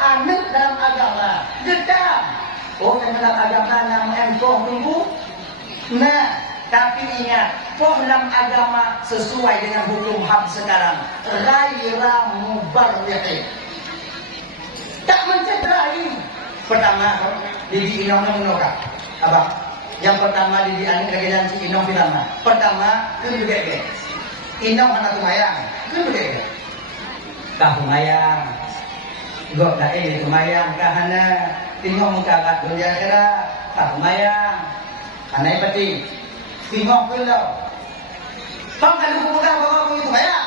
anak dalam agama gedang. Oh, dalam agama nama engkau tunggu. Nah, tapi ingat, poh dalam agama sesuai dengan hukum HAM sekarang. Ghaira mubarrihin. Tak mencederai. Pertama, Didi Inong menolak. Abang, yang pertama Didi Ani kagian si Inong pertama. Pertama, kebegek. Inong anak tumayang, kebegek. Kahumayang. Gok dah ini tumayang kahana. Tinggal mengkagat dunia kira. Kahumayang. Anai peti. Tinggal pulau. Tong kan buka bawa begitu tumayang.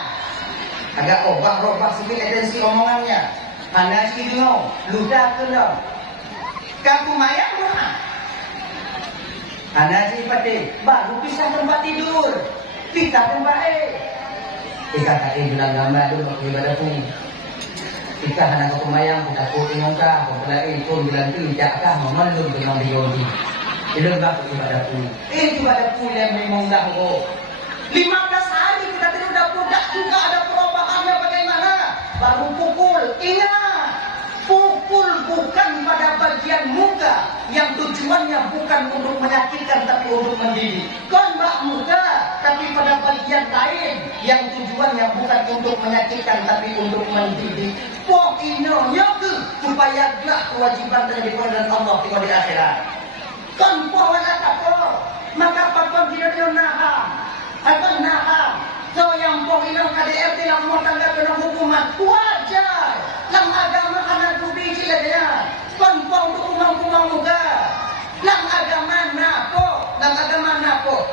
Agak obah-robah sedikit esensi omongannya. Hana si tinggal ludah pulau. Kahumayang mana? Hana si peti. Baru pisah tempat tidur. Kita tempat Ika kaki bilang gambar dulu waktu ibadah pun. Ika hana kumayang kita puting ka, pelai pun bilang tu jakah memelum dengan diodi. Itu bak ibadah pun. Ibadah pun yang memang dah ko. 15 hari kita tidak dapur dak juga ada perubahannya bagaimana? Baru pukul. Ingat, pukul bukan pada bagian muka yang tujuannya bukan untuk menyakitkan tapi untuk mendidik. Kon bak muka tapi pada bagian lain yang tujuannya bukan untuk menyakitkan tapi untuk mendidik. Poh inonya ke supaya gelak kewajiban dan diperintahkan Allah di akhirat. Kon poh wala kapor maka pakon tidak naham atau naham. So yang poh ino KDRT yang mau tangga kena hukuman wajar. Lang agama anak dubi sila dia. Kon poh hukuman muka. Lang agama napo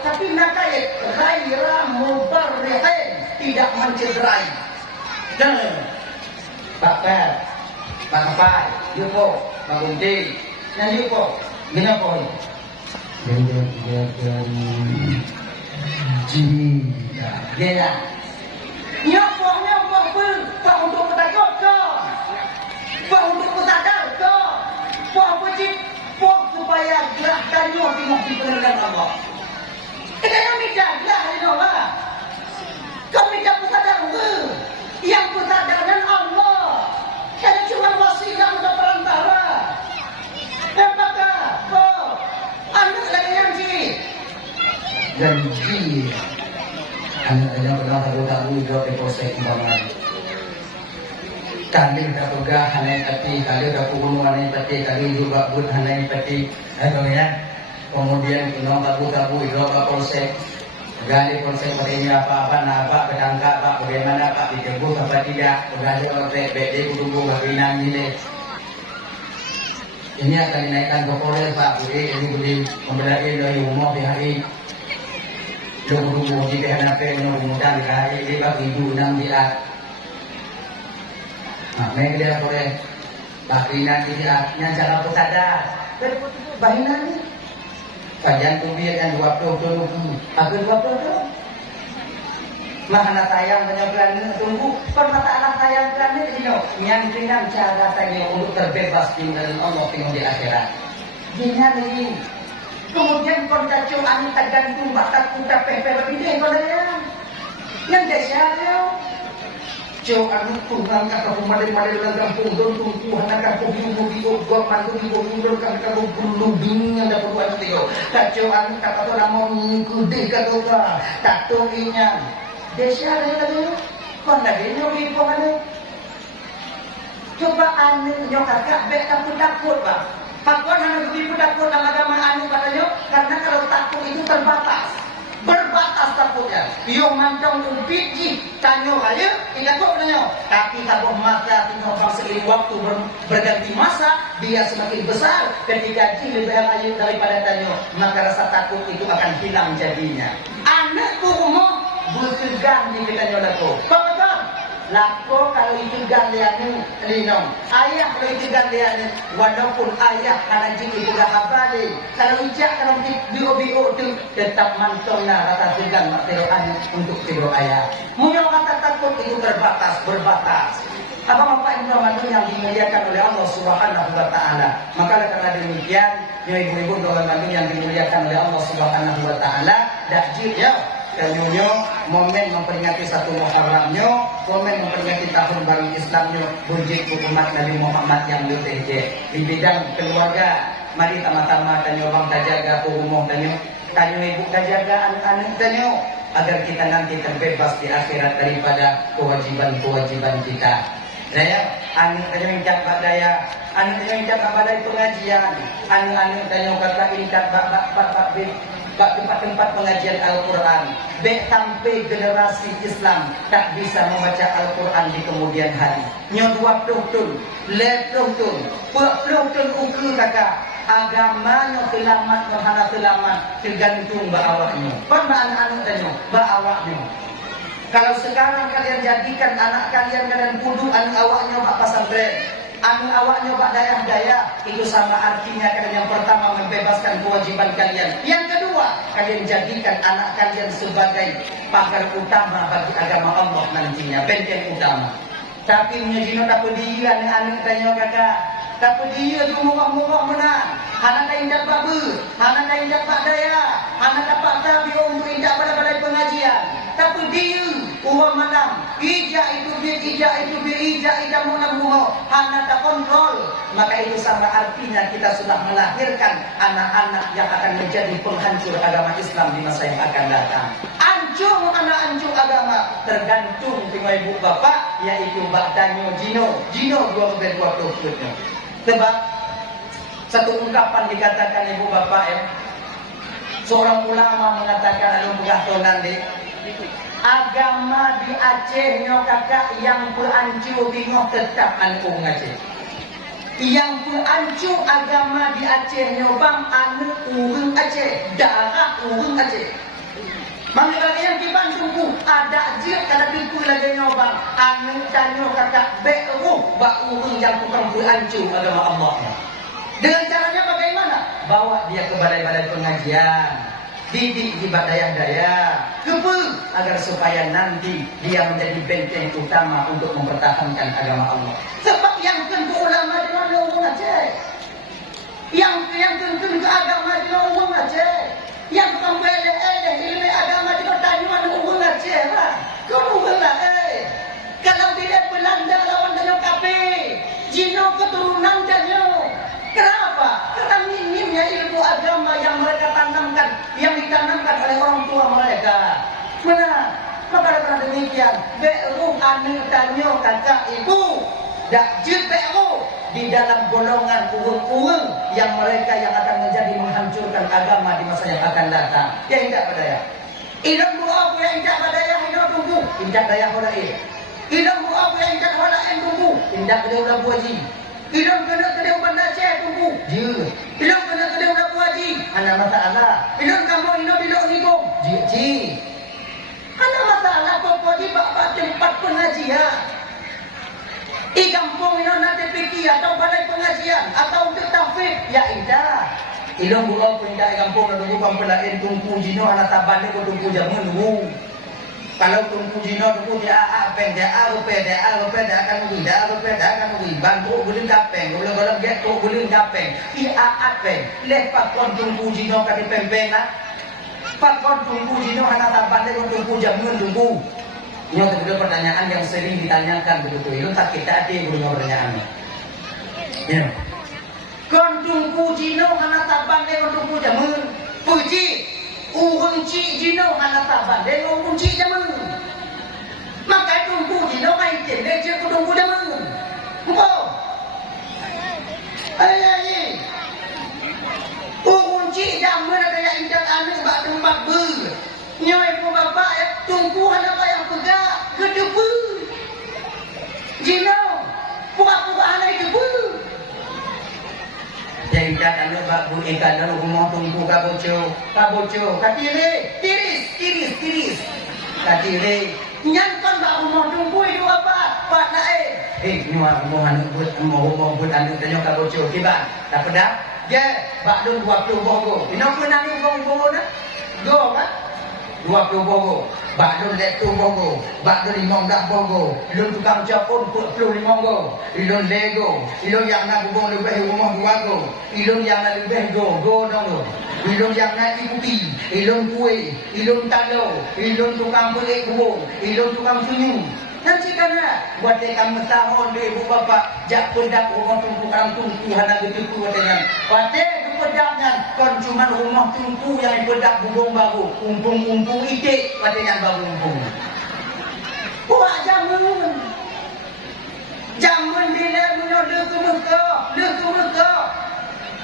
tapi nakai ghaira mubarrihin, tidak mencederai. Jangan Pak Per, Pak Kapai, yupo, Pak Gunting, dan yupo, gina po ini. Gila. Nyopo pun, Pak untuk ketakut ko, Pak untuk kesadar ko, Pak pujit, Pak supaya gerakannya dipenuhi Allah. Kita yang bijaklah ini Allah. Kau bijak kesadar yang kesadarkan Allah. Karena cuma wasilah untuk perantara. Apakah kau anak lagi yang sini? Janji. Anak yang pernah tahu juga di polsek Kembangan. Kali dah pegah hanai peti, kali dah pukul hanai peti, kali juga pun hanai peti. Aduh ya. Kemudian kita tabu itu ke polsek. Gali polsek katanya apa, pedangka apa, bagaimana Pak, dijemput apa tidak, berada oleh BD kudu kawinan nilai. Ini akan dinaikkan ke Polres Pak, ini budi membelai dari umum di hari. Kudu di PHNP mudah-mudahan di hari ini Pak Ibu 6 dia. Nah, mereka dia Polres. Pak Rinan dia, yang cara sadar. Bahinan ni. Kajian kubir yang 20 aku 20 Mahana sayang penyebelan tunggu permataan sayang kerana yang dengan cara tanya untuk terbebas tinggal Allah di akhirat. Gina lagi. Kemudian koncacu anu tergantung bakat kita pepe ini kodanya. Yang desa dia. Jauh anu tunggang kata pemadai-madai dalam kampung don tunggu anak kampung biu gua mantu biu kan kampung bulu yang dapat buat itu. Kacau anu kata tu nama kude kata ka. Tato inya. Desa dia lagi. Kon lagi nyobi pokoknya. Coba anu nyokak be takut Pak. Pakon anu begitu takut dalam agama anu katanya karena kalau takut itu terbatas. Berbatas takutnya. Yo mancong biji tanyo aja, ingat kok tanyo. Tapi kalau masa tinggal seiring waktu berganti masa, dia semakin besar dan digaji lebih banyak daripada tanyo. Maka rasa takut itu akan hilang jadinya. Anakku umum busegan di tanyo lako. Betul? Lako kalau itu ganlian linong. Ayah kalau itu ganlian walaupun ayah karena jika itu dah habari. Kalau ijak kalau bio itu tetap mantongnya rata tugan materian untuk tidur ayah. Mungkin kata takut itu berbatas. Apa informasi yang dimuliakan oleh Allah Subhanahu wa taala. Maka karena demikian, ya ibu-ibu dan bapak yang dimuliakan oleh Allah Subhanahu wa taala, dakjil ya dan momen memperingati satu Muharramnya komen memperingati tahun baru Islamnya berjik umat Nabi Muhammad yang lebih di bidang keluarga. Mari sama-sama tanya bang tajaga rumah tanya ibu tajaga anak-anak tanya agar kita nanti terbebas di akhirat daripada kewajiban-kewajiban kita. Daya, anak tanya minta bak daya, anak tanya minta bak badai pengajian, anak tanya kata ingat bak tempat-tempat pengajian Al-Quran. Bek sampai generasi Islam tak bisa membaca Al-Quran di kemudian hari. Nyo 20 tahun, 30 tahun, 40 tahun ukur kakak. Agamanya selamat, berhala selamat, tergantung bawahnya. Pernah anak-anak tanya, bawahnya. Kalau sekarang kalian jadikan anak kalian kudu anak awaknya bak pesantren, anak awaknya bak daya-daya, itu sama artinya kalian yang pertama membebaskan kewajiban kalian. Yang kedua, kalian jadikan anak kalian sebagai pagar utama bagi agama Allah nantinya, benteng utama. Tapi menyajino tak pedih anak-anak tanya kakak. Tapi dia tu murah-murah menang. Hana dah indak babu, hana dah indak pak daya, hana dapat tabi untuk indak pada-pada pengajian. Tapi dia orang menang. Ijak itu dia, ijak munah-munah. Hana tak kontrol. Maka itu sama artinya kita sudah melahirkan anak-anak yang akan menjadi penghancur agama Islam di masa yang akan datang. Ancung anak ancung agama tergantung dengan ibu bapak, yaitu bak danyo Jino 2020. Sebab satu ungkapan dikatakan ibu bapak ya, seorang ulama mengatakan lalu begah nanti agama di Aceh nyo kakak yang berancur bingung tetap ancung Aceh. Yang berancur agama di Aceh nyo bang anu urung Aceh, darah urung Aceh. Maka yang di Bandungku ada jir kada pintu lagi nyobang anu tanyo kakak beruh bak urung yang bukan berancur agama Allah. Dengan caranya bagaimana? Bawa dia ke balai-balai pengajian, didik di daya-daya, kebul agar supaya nanti dia menjadi benteng utama untuk mempertahankan agama Allah. Sebab yang tentu ulama di mana orang Aceh, yang tentu ke agama di orang Aceh, yang kembali ilmu agama di pertanyaan orang Aceh lah. Kau lah kalau tidak Belanda lawan dengan KP, Jino keturunan Janyo. Kenapa? Karena minimnya ilmu agama yang mereka tanamkan, yang ditanamkan oleh orang tua mereka. Benar. Maka karena demikian, beru anu tanyo kakak ibu, dak jut beru di dalam golongan urung-urung yang mereka yang akan menjadi menghancurkan agama di masa yang akan datang. Ya indah pada ya. Ilmu apa yang indah pada ya hidup tunggu. Indah daya holai. Ilmu apa yang indah holai tunggu. Indah pada ulah buaji. Ilmu kena benda Aceh tunggu. Dia. Ilmu kena ulah buaji. Ana masalah. Ilmu kamu ilmu nibong. Ji. Ana masalah kok di bak tempat pengajian. Di kampung ini nanti fikir atau balai pengajian atau untuk tahfiz ya indah. Ilong buka pindah di kampung dan tunggu pempelain tunggu jino anak tabane ko tunggu jamun dulu. Kalau tunggu jino tunggu dia apeng dia rupiah dia akan mungkin bantu bulin kapeng golong get tu bulin kapeng ia apeng lepas kon tunggu jino kali pempeng nak. Pak kon tunggu jino anak tabane ko tunggu jamun dulu. Ini kedua pertanyaan yang sering ditanyakan begitu. Itu tak kita ada punya pertanyaannya. Ya. Kondung pujino anak taban dengan kondung pujamun. Puji, urunci jino anak taban dengan urunci jamun. Maka kondung pujino main cendek je kondung pujamun. Apa? Ayah. Urunci jamun ada yang ingat anu bak tempat ber. Nyoi pun bapak ya tumpuhan apa yang pegang kedepu. Jino, pura-pura anak debu. Yang kat anu bak bu ikan anu rumah tumpu kaboco, katire, tiris. Katire, nyankan bak rumah tumpu itu apa? Pak naik. Nyoi rumah anu buat anu tanya kaboco kiba. Tak pedak? Ya, bak dun waktu bogo. Ino pun nani bogo na? Go kan? 20 bogo, bakdo lek tu bogo, bakdo 15 bogo, ilun tukang capun 45 bogo, ilun lego, ilun yang nak bubong lebih rumah 2 go, ilun yang nak lebih go dong go, ilun yang nak ikuti, ilun kue, ilun talo, ilun tukang beli bubong, ilun tukang senyum, Nanti kana buat kamu tahun ibu bapak jak pendak rumah tungku karang tungku hana gitu dengan pate pedaknya kon cuma rumah tungku yang bedak bubung baru umpung ide pate yang baru umpung buat jamun bila menyode ke Mekah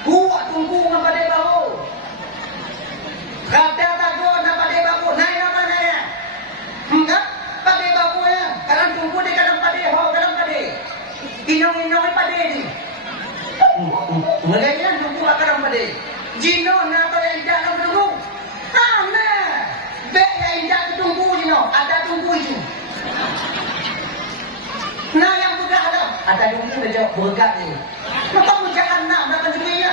buat tungku pada baru kata takut pada baru naik apa naya enggak pada baru ya kadang tungku di kadang pada inong pada ni mulai kan tungku kadang pada jino na pada indah nak tunggu ana bek yang indah tunggu jino ada tunggu itu nah yang budak ada tunggu dah jawab berkat ni maka jangan nak dapat dunia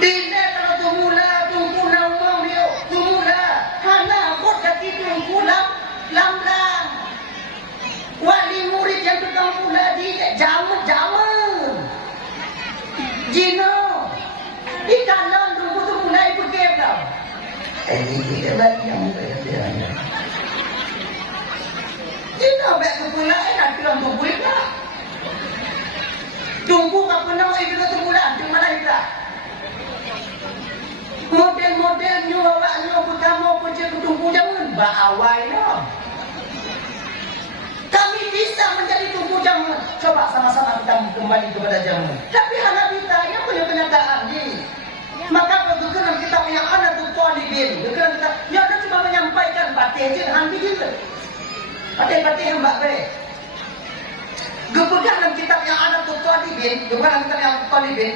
bila kalau tunggu nama dia tunggu lah hana kot kaki tunggu lam wali murid yang tukang pula di jamun jino di kanan tunggu tu mulai berkep tau ini dia balik yang dia jino baik kepula nak bilang tunggu lah tunggu tak pernah itu tunggu lah di mana itu model-modelnya awaknya pertama kerja tunggu jamun awal lah kami bisa menjadi tunggu jamun coba sama-sama kita kembali kepada jamun tapi anak kita yang punya kenyataan ni maka berkenan kita punya anak tu talibin berkenan kita ya ada cuma menyampaikan batin je hanti je batin yang baik kepegangan kita yang anak tu talibin kepegangan kita yang talibin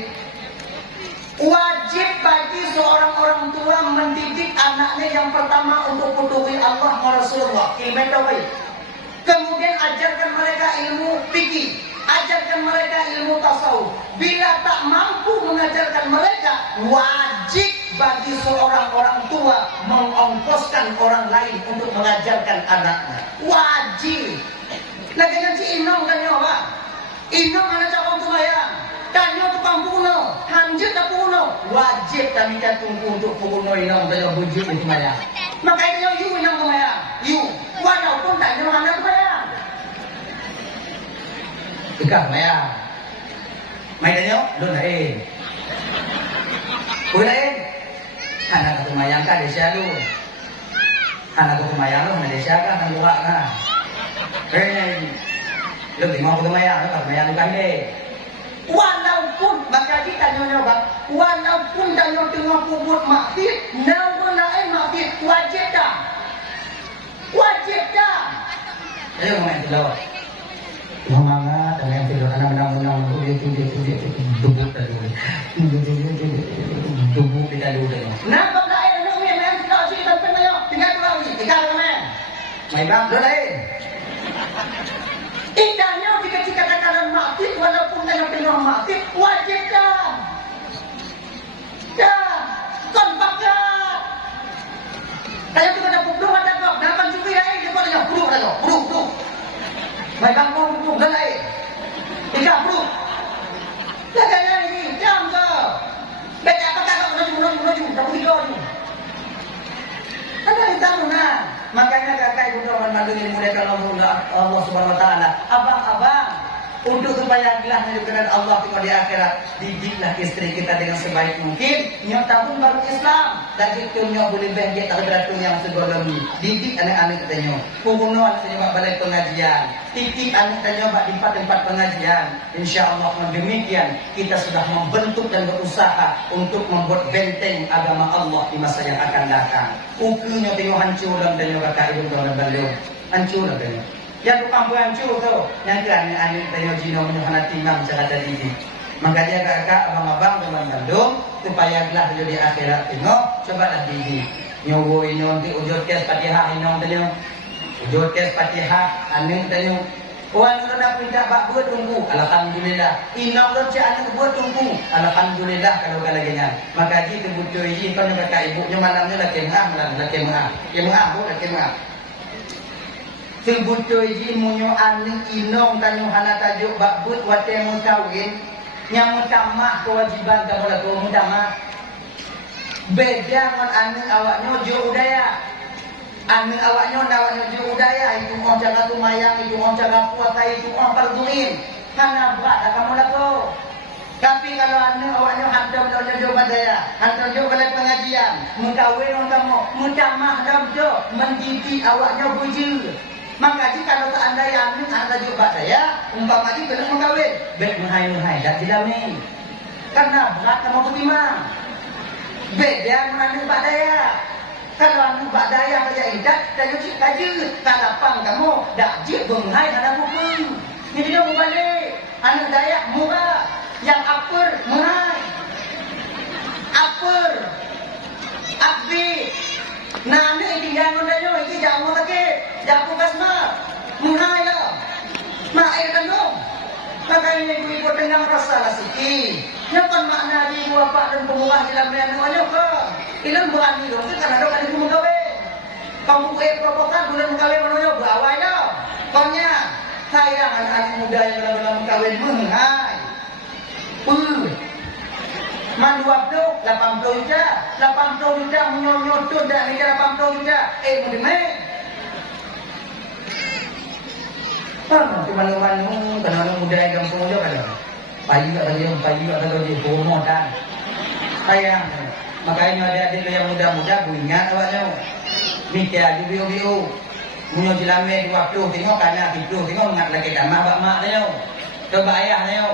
wajib bagi seorang orang tua mendidik anaknya yang pertama untuk patuhi Allah dan Rasulullah. Kemudian ajarkan mereka ilmu fikih, ajarkan mereka ilmu tasawuf. Bila tak mampu mengajarkan mereka, wajib bagi seorang orang tua mengongkoskan orang lain untuk mengajarkan anaknya. Wajib. Nah, jangan si Inong tanya apa? Inong anak cakap tu bayang. Tanya tukang puno, hanjut tak puno, wajib kami kan tunggu untuk puno inang dalam bujuk itu maya. Maka itu you inang maya, you walaupun tanya mana tu maya. Ikan maya, mai tanya, lu lain, lain, anak tu maya kan desa lu, anak tu maya lu mana desa kan anak luar kan, lu tengok tu maya, lu kat maya lu kan deh. Walaupun maka kita nyoba walaupun dalam tengah kubur makhir nama lain makhir wajib dah ayo main tidur menganga dengan tidur anak menang dia dubuk tadi dubuk kita dulu nampak dah air lu main tidur sini tapi ayo tinggal lagi tinggal main bang dulu lain indahnya jika katakan mati walaupun tengah mati wajib dah konpakat saya tu ada pukul ada kau dapat cuci lain dia pada buruk baik bang buruk dan lain tiga buruk laganya ini jam kau baca apa kau menuju tak boleh ni ada kita mana makanya kakak ibu dan mandiri mulia Allah Subhanahu Wa Taala abang untuk supaya gelah menunjukkan Allah di akhirat didiklah istri kita dengan sebaik mungkin nyok tahun baru Islam lagi tu nyok boleh bahagia tak beratung yang segolong didik anak-anak katanya pugunon senyum balai pengajian titik anak katanya bak di tempat pengajian insyaallah demikian kita sudah membentuk dan berusaha untuk membuat benteng agama Allah di masa yang akan datang ukunya tengok hancur dan tengok kakak ibu dan beliau hancur dan tengok yang tukang hancur tu yang kan anak tengok jino menyuhana timang cara tadi makanya kakak abang-abang teman Bandung supaya gelah di akhirat tengok coba dah didik nyowo inong ti ujud kes Fatihah inong tengok ujud kes Fatihah aning tengok orang sudah pindah bak buat tunggu alhamdulillah inong tu cak anak buat tunggu alhamdulillah kalau kalagenya maka ji tu butuh ji kan kakak ibunya malamnya lah kemah Sebuto iji munyo aning inong kanyo hana tajuk bakbut wate mu kawin nyamu tamah kewajiban kamu lah kamu tamah beda ngon aning awak nyojo udaya Anu awaknya juga budaya itu orang jaga tumayang, itu orang jaga puasa, itu orang parduin. Karena berat kamu laku. Tapi kalau anu awaknya hantam dia budaya, hantam dia balai pengajian, mengkawin orang kamu, mutamah dalam dia mendidik awaknya bujil. Maka jika kalau seandainya anu ada juga budaya, umpama lagi kena mengkawin, baik menghai tak dilamin. Karena berat kamu beriman. Beda menandung budaya. Kalau anu badaya kaya idat, dan cik kaji, kalau pang kamu, dak jik benghai ada buku. Ini dia balik. Anak Dayak murah, yang upper menghai. Upper, abdi. Nah, ini tinggal ngondanya, ini jamu lagi, jamu kasma, menghai lah. Mak air kandung. Maka ini ibu-ibu dengan rasa lasiki. Kenapa makna di bapak dan pemurah dalam nenek ke? Ilan berani dong, itu karena ada ibu mengkawin. Kamu provokan bulan mengkawin menoyo bawah ya. Konya sayang anak muda yang dalam mengkawin menghai. Man 80 juta menyonyotun dan ini 80 juta. Mudime. Cuma-cuma kenapa muda yang kampung juga kan? Payu atau dia bomo dan sayang. Makanya adik-adik yang muda-muda ingat awaknya. Mikir aja bio-bio. Munyo jilame di waktu tengok kana tidur tengok ngat lagi dah mak dia. Coba ayah dia.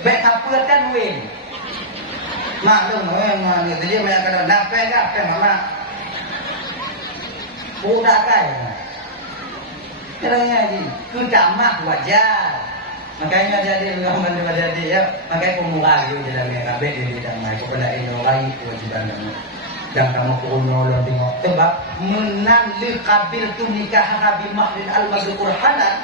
Baik apa kan win. Mak dong ni dia banyak kena nape mama. Budak kai. Caranya ni, ku jamak wajar. Makanya jadi dengan adik ya, makanya pemurah itu dalamnya kabeh di bidang mai kepada inorai kewajiban kamu. Dan kamu nolong tengok sebab menan li qabil tu nikah Nabi Mahdin al-Mazkur halal.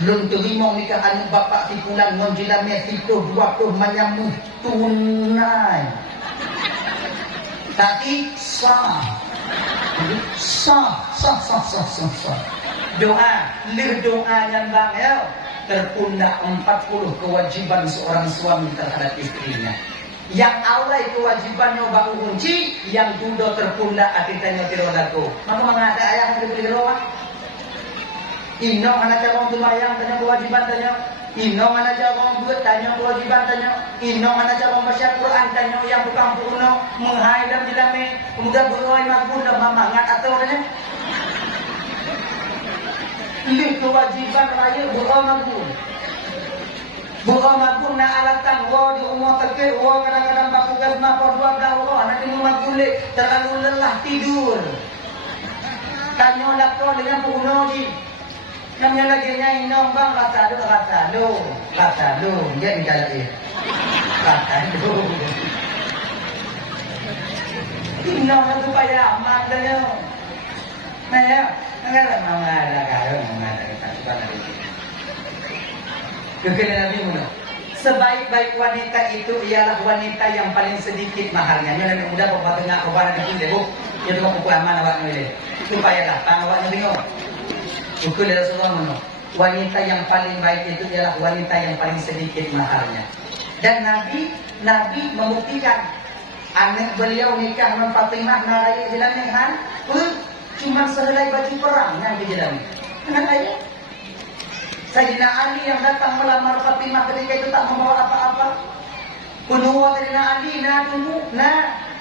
Belum terima nikahan bapak si pulang menjilame situ 20 menyambut tunai. Tapi sah. Doa, doa yang bang ya. Tertunda 40 kewajiban seorang suami terhadap istrinya. Yang awal kewajibannya bau kunci, yang dudo tertunda akitanya tirodaku. Maka mengada ayah yang diberi roh. Ino mana cara tumayang tanya kewajiban tanya. Ino mana cara duit tanya kewajiban tanya. Ino mana cara membaca Quran tanya yang bukan puno menghai dan dilame. Kemudian beroi magun dan memangat atau tanya. Ini kewajiban raya beramagun. Beramagun na alatan wa di umur terkir wa kadang-kadang bakugas mapa dua dah wa nanti memagulik terlalu lelah tidur. Tanya lakon dengan puno di. Namanya lagi nyainong bang rasa lu. Dia bicara dia. Rasa lu. Inong na supaya amat dah. Nah ya. Enggak mengada kita dari sini. Kekena Nabi Muhammad. Sebaik-baik wanita itu ialah wanita yang paling sedikit maharnya. Yang lebih mudah bapak tengah bapak nanti pun debuk. Yang tukang pukul aman awaknya ini. Supaya lapang awaknya bingung. Pukul dari Rasulullah Muhammad. Wanita yang paling baik itu ialah wanita yang paling sedikit maharnya. Dan Nabi membuktikan anak beliau nikah dengan Fatimah naraya jalan kan? Cuma sehelai baju perang yang dijalani. Dengan ayat Sayyidina Ali yang datang melamar Fatimah ketika itu tak membawa apa-apa. Penuwa Sayyidina Ali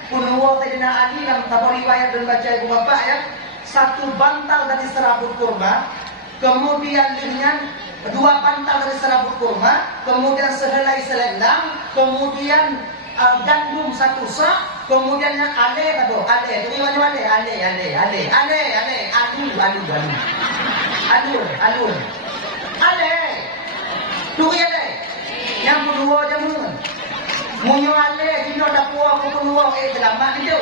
penuwa Sayyidina Ali yang tahu riwayat dan baca ibu bapak ya. Satu bantal dari serabut kurma, kemudian dengan 2 bantal dari serabut kurma, kemudian sehelai selendang, kemudian gandum 1 sak. Kemudian yang ale, itu gimana alur. Ale. Tu ale. Yang kedua jamun. Munyo ale dino dak puak kedua selamat itu.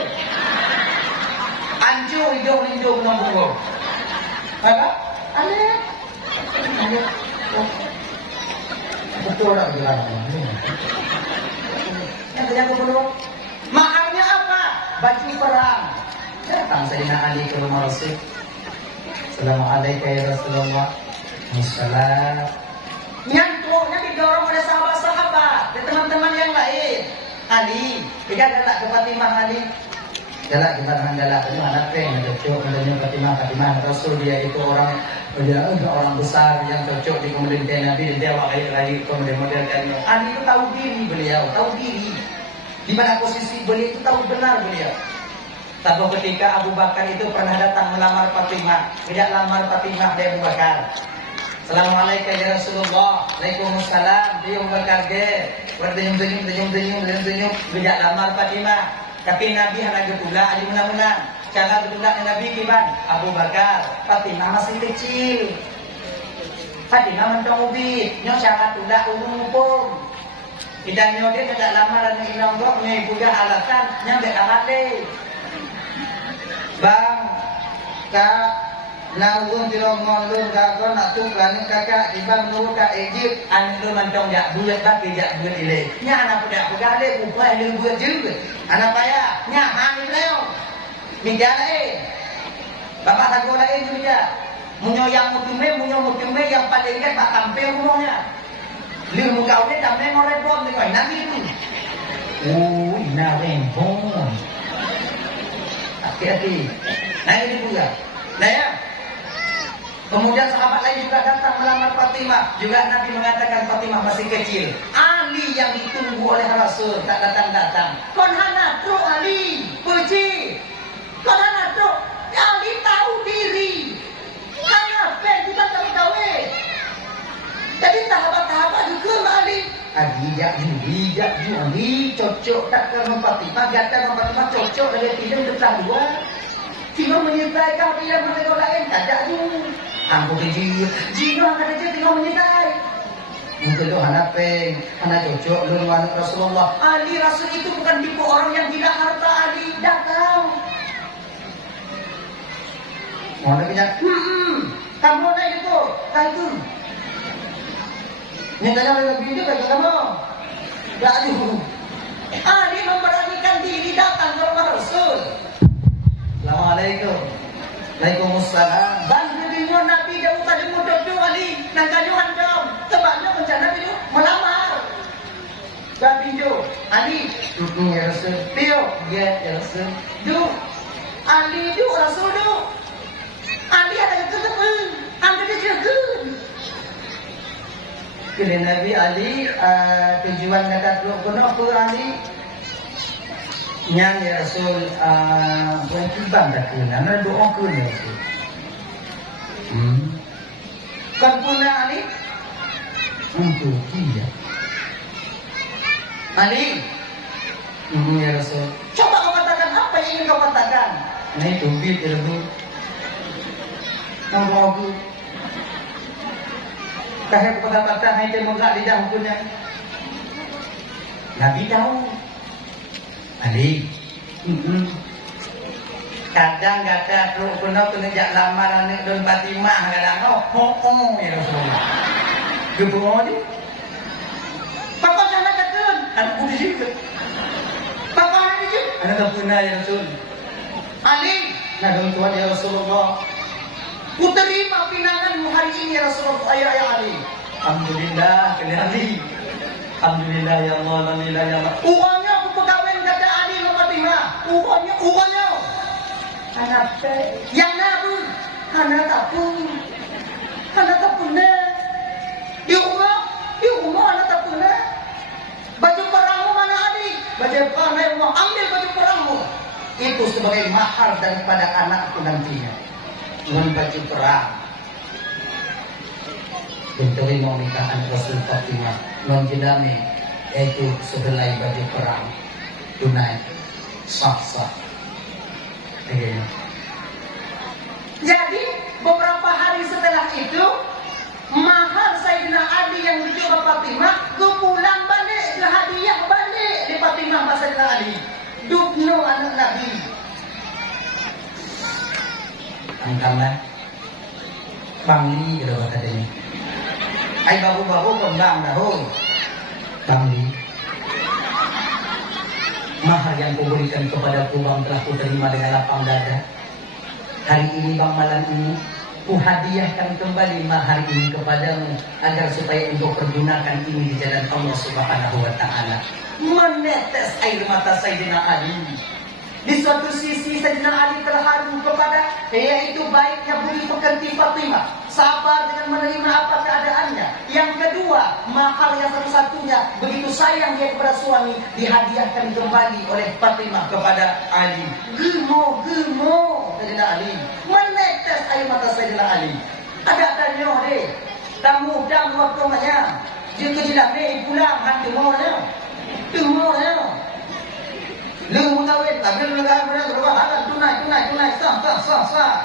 Anjo hidung nombor. Apa? Ale. Betul tak jalan. Yang kedua maharnya apa? Baju perang. Datang Sayyidina Ali ke rumah Rasul. Assalamualaikum ya Rasulullah. Assalam. Nyantungnya didorong oleh sahabat-sahabat dan teman-teman yang lain. Ali, jika datang ke Fatimah Ali, Galak kita dengan galak itu anak yang cocok dengan Fatimah Rasul dia itu orang besar yang cocok di pemerintahan Nabi dan dia lagi model kan. Ali itu tahu diri beliau, tahu diri. Di mana posisi beliau itu tahu benar beliau. Tapi ketika Abu Bakar itu pernah datang melamar Fatimah, tidak lamar Fatimah dia Abu Bakar. Assalamualaikum ya Rasulullah. Waalaikumsalam. Dia Abu Bakar ge. Berdenyum, tidak lamar Fatimah. Tapi Nabi hanya pula aja menang-menang. Cara bertolak Nabi kiban Abu Bakar, Fatimah masih kecil. Fatimah mentong ubi, nyo cara tulak umum. Kita nyo dia tidak lama dan inonggok nyo ibu alasan nyampe amate. Bang, kak naung tirongong lu kakak nak tuklani kakak ibang nuru kak Egypt anu lu mentong jak buat bagi jak buat ile. Nya anak pudak pudak le upah lu buat juga. Anak payah, nya hamil leo. Mijala bapak sagola juga. Munyo yang mutume yang paling kan pak tampil umumnya. Liu muka udah tampil ngorek bom nih nanti itu. Ina rembong. Hati-hati. Nah ini juga. Nah ya. Kemudian sahabat lain juga datang melamar Fatimah. Juga Nabi mengatakan Fatimah masih kecil. Ali yang ditunggu oleh Rasul tak datang-datang. Konhana tu Ali, puji. Konhana tu Ali tahu diri. Hanya pen kita tahu. Jadi sahabat-sahabat juga Ali. Ali cocok tak ke Fatimah, gata Fatimah cocok dengan tidak tentang dua. Cuma menyertai kau dia mereka lain tak tu. Aku kecil, jino akan aja tinggal menyertai. Untuk itu anak peng, anak cocok lu dengan Rasulullah. Ali Rasul itu bukan tipe orang yang tidak harta Ali, dah tahu. Mana punya? Kamu naik itu, tak itu. Nyatanya lagi video bagi kamu. Tak ada. Ali memberanikan diri datang ke rumah Rasul. Assalamualaikum. Waalaikumsalam. Bantu bingung Nabi dia tadi mudah tu Ali. Nang kajuan jom. Sebabnya rencana video melamar. Tapi jo Ali. Ya Rasul. Tio. Ya Rasul. Jo. Ali jo Rasul jo. Ali ada yang ketemu. Anda dia jaga. Kira Nabi Ali tujuan kata kenapa Ali yang ya Rasul buat ibang tak kena, nak doa kena Rasul. Kan puna Ali untuk dia. Ali, ya Rasul. Coba kau katakan apa yang ingin kau katakan. Nah itu bit ilmu. Kau ragu. Kahit kata-kata hanya menggak lidah punya. Nabi tahu. Ali, kadang kata teruk penuh penejak lamaran ni don Fatimah kadang ya Rasulullah. Gebong ni. Papa sana kata, aku putih juga. Papa ada je. Anak tak pernah ya Rasul. Ali, nak don tuan ya Rasulullah. Ku terima pinanganmu hari ini ya Rasulullah. Ya Ali. Alhamdulillah kena Ali. Alhamdulillah ya Allah, alhamdulillah ya Allah. Uangnya aku pegawai kata Ali sama Fatimah. Uangnya. Anak yang nabu, anak tak punya. Di rumah anak tak punya. Baju perangmu mana Ali? Baju perangmu, ambil baju perangmu. Itu sebagai mahar daripada anakku nantinya. Dengan baju perang. Bentuk mau nikahan Rasul Fatimah non jedame yaitu sehelai baju perang tunai sah-sah. Jadi beberapa hari setelah itu mahar Sayyidina Ali yang dicoba Fatimah ke pulang balik ke hadiah balik di Fatimah Sayyidina Ali dukno anak Nabi angkama Bangli kata kata ini. Ai baru-baru kembang dahulu. Bangli. Mahar yang kau berikan kepadaku bang telah ku terima dengan lapang dada. Hari ini bang malam ini ku hadiahkan kembali mahar ini kepadamu agar supaya engkau pergunakan ini di jalan Allah Subhanahu wa taala. Menetes air mata Sayyidina Ali. Di suatu sisi Sayyidina Ali terharu kepada yaitu baiknya budi pekerti Fatimah, sabar dengan menerima apa keadaannya. Yang kedua, mahal yang satu-satunya begitu sayang dia kepada suami dihadiahkan kembali oleh Fatimah kepada Ali. Gemo Sayyidina Ali, menetes air mata Sayyidina Ali. Ada tanya deh, tamu waktu macam dia kejelas deh pulang hantu mau lu mengawin, ambil negara benar berubah halal tunai, sah.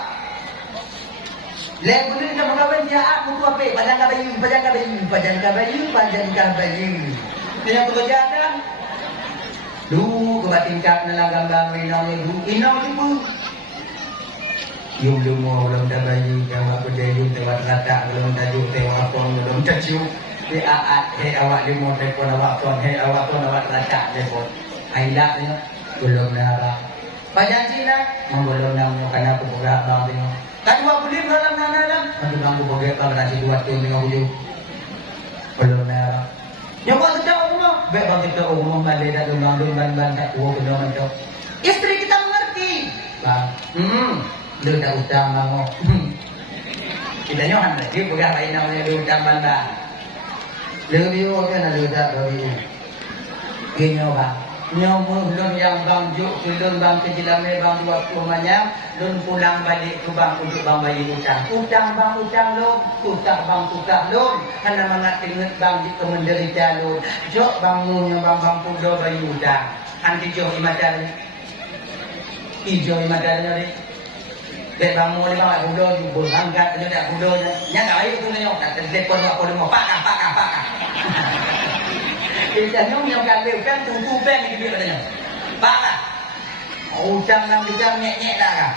Lepas ni dia mengawin dia aku tu apa? Panjangkan bayu. Dia pekerja kan? Lu kebatin kat dalam gambar inau tu. Yung belum dah bayu, kalau aku dayung tewat rata, belum tajuk tewat pon, belum tajuk. Awak limo telefon awak pon, awak pon awak rata telefon. Ailatnya belum darah. Pajanji nak belum namu karena aku boga bang tengok. Kadua beli dalam nanti bang aku boga bang nasi dua tu tengok hujung. Belum darah. Nyoba kita rumah, baik bang kita rumah balik dah dong ban tak kuat kena macam. Istri kita mengerti. Bang, lu tak utang bang. Kita nyohan lagi boga bayi namanya lu utang ban bang. Lu biu kan lu tak bayi. Gini bang. Nyomuh lun yang bang juk lun bang kejilame bang dua rumahnya lun pulang balik ke bang untuk bang bayi utang lun tukar lun karena mengatinget bang jika menderita lun jok bang munya bang pudo bayi utang anti jok imadar ijo imadar ni dek bang mu ni bang pudo jubul angkat ni dak pudo nya ngai tu ni tak telefon aku mau pakah Kita yang kali kan tunggu bank ni dia katanya. Pak lah. Utang nang juga nyek dah kan.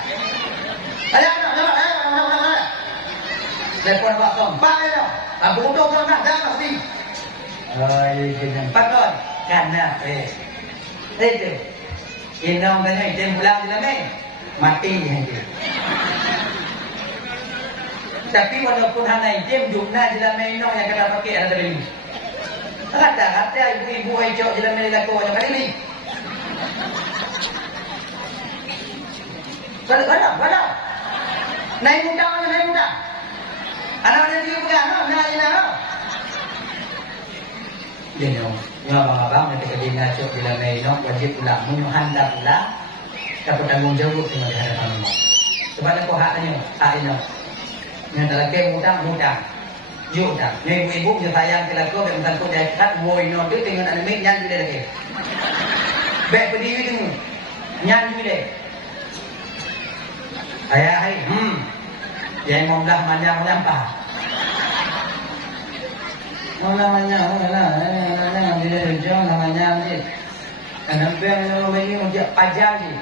Ada. Telepon Pak Tom. Pak ni. Aku udah kau nak dah mesti. Jangan pakon. Karena itu. Inong tanya item pulang je lah mati je. Tapi walaupun hanya item jumlah je lah inong yang kena pakai ada beli. Kata ibu-ibu hijau jalan melaku macam ni. Kalau. Naik muda. Anak dia pegang, naik. Dia ni, abang-abang nanti kerja ngacuk jalan melaku wajib pulang. Menyuhanda pulang, dapat tanggung jawab dengan di hadapan Allah. Sebab aku haknya, yang dalam ke muda. Juga, ni ibu yang sayang kita kau, bukan kau dah kat boy no tu tengok anak ni nyan juga lagi. Baik berdiri tu, nyan juga. Ayah, jangan membelah manjang apa. Mana, dia rejong namanya ni. Kenapa yang bagi dia pajak ni?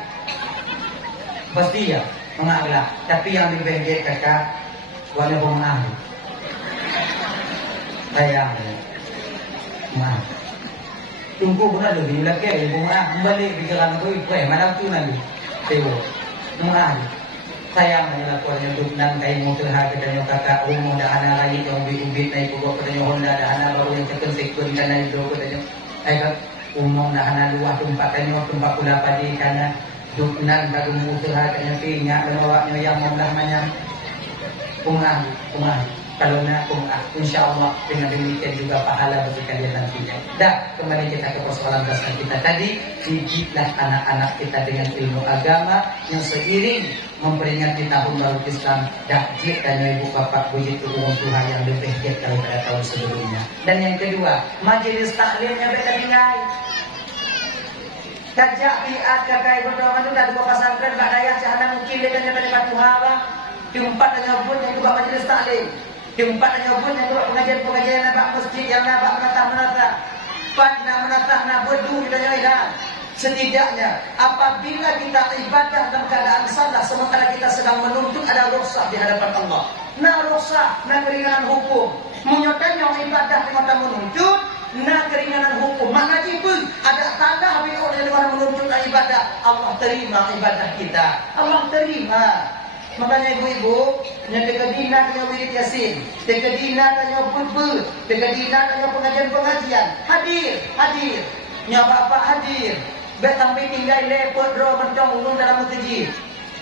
Pasti ya, mengalah. Tapi yang dibagi kakak, wala pemaham. Sayang maaf tunggu benar dulu di belakang ibu maaf kembali pikiran aku malam tu nanti tewo maaf sayang hanya lakukannya untuk nan kai mau terhad katanya kakak rumah dah anak lagi yang ubit naik pokok katanya Honda dah anak baru yang sekun karena itu katanya kak umum dah anak luah tempat tempat pula padi karena duk nan baru mau terhad katanya pingat menolaknya yang membelah macam kumah kalau nak insyaAllah dengan demikian juga pahala bagi kalian nantinya. Dah kembali kita ke persoalan dasar kita tadi. Didiklah anak-anak kita dengan ilmu agama yang seiring memperingati tahun baru Islam. Dah jik dan ibu bapak begitu umum Tuhan yang lebih giat daripada tahun sebelumnya. Dan yang kedua, majlis taklimnya bertelingai. Kajak biat kakai berdoa itu dah dua pasangkan Pak Dayah Cahanan mungkin dia kena pada Tuhan abang. Diumpat dengan pun yang buat majlis taklim. Diumpat dengan pun yang buat pengajian nabak masjid yang nabak menatah. Menatah nak berdu kita nyai. Setidaknya apabila kita ibadah dalam keadaan salah sementara kita sedang menuntut ada rukhsah di hadapan Allah. Nah rukhsah, nah keringanan hukum. Menyotanya ibadah di mata menuntut, nah keringanan hukum. Mengaji pun ada tanda bila orang yang menuntut ibadah. Allah terima ibadah kita. Allah terima. Makanya ibu-ibu, yang dekedina tanya wirid yasin, dekedina tanya put-put, dekedina tanya pengajian-pengajian. Hadir. Nya bapak hadir. Bet sampai tinggal lepot ro mentong ulun dalam masjid.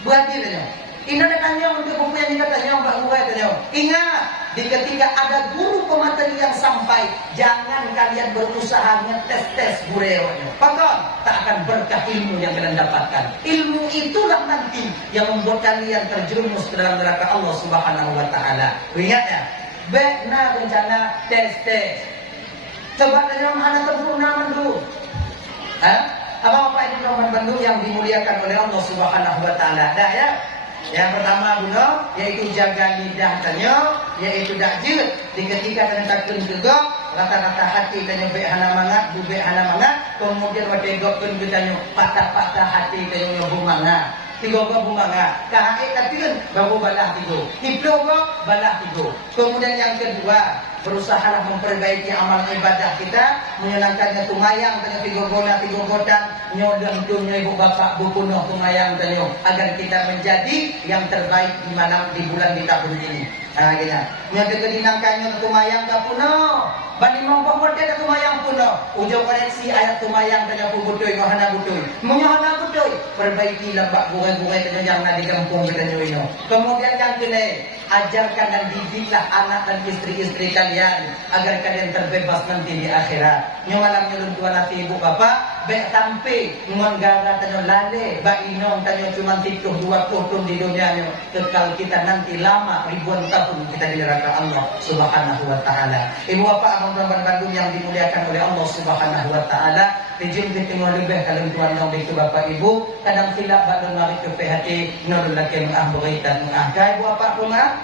Berarti tanya. Ini ada tanya untuk buku yang tanya Pak Buai tanya. Ingat, di ketika ada guru pemateri yang sampai, jangan kalian berusaha ngetes-tes gurewanya. Pakon, tak akan berkah ilmu yang kalian dapatkan. Ilmu itulah nanti yang membuat kalian terjerumus ke dalam neraka Allah Subhanahu wa taala. Ingat ya. Benar rencana tes-tes. Coba tanya mana sempurna dulu. Apa-apa itu teman bandu yang dimuliakan oleh Allah Subhanahu wa taala. Dah ya. Yang pertama buno yaitu jaga lidah tanya, yaitu dakjut. Di ketika tanya takun tegak, rata-rata hati tanya baik hana mangat, bu baik hana mangat, kemudian wategok pun bertanya patah-patah hati tanya bunga. Tiga bunga. Kahai katiun baru balah tiga. Tiga balah tiga. Kemudian yang kedua, berusahalah memperbaiki amal ibadah kita, menyenangkannya tumayang tanya tiga godan, nyodang dunia ibu bapak bu punuh tumayang tanya agar kita menjadi yang terbaik di malam di bulan di tahun ini. Gini. Yang kedinangkannya tumayang tak punuh. Bani mampu model tumayang punuh. Ujung koreksi ayat tumayang tanya bu butuh yohana butuh. Menyohana butuh. Perbaiki lembak bunga-bunga tanya yang ada di kampung kita nyoino. Kemudian yang kedua, ajarkan dan didiklah anak dan istri-istri kalian agar kalian terbebas nanti di akhirat. Malam nyelun tuan nanti ibu bapak baik tampe menggara tanya lale ba inom tanya cuma 72 tahun di dunia ni kekal kita nanti lama ribuan tahun kita di neraka Allah Subhanahu wa taala. Ibu bapak abang perempuan Bandung yang dimuliakan oleh Allah Subhanahu wa taala, dijin ketemu lebih kalian tuan dong di bapak ibu kadang silap badon mari ke PHT nurul lakin beritan ibu bapak rumah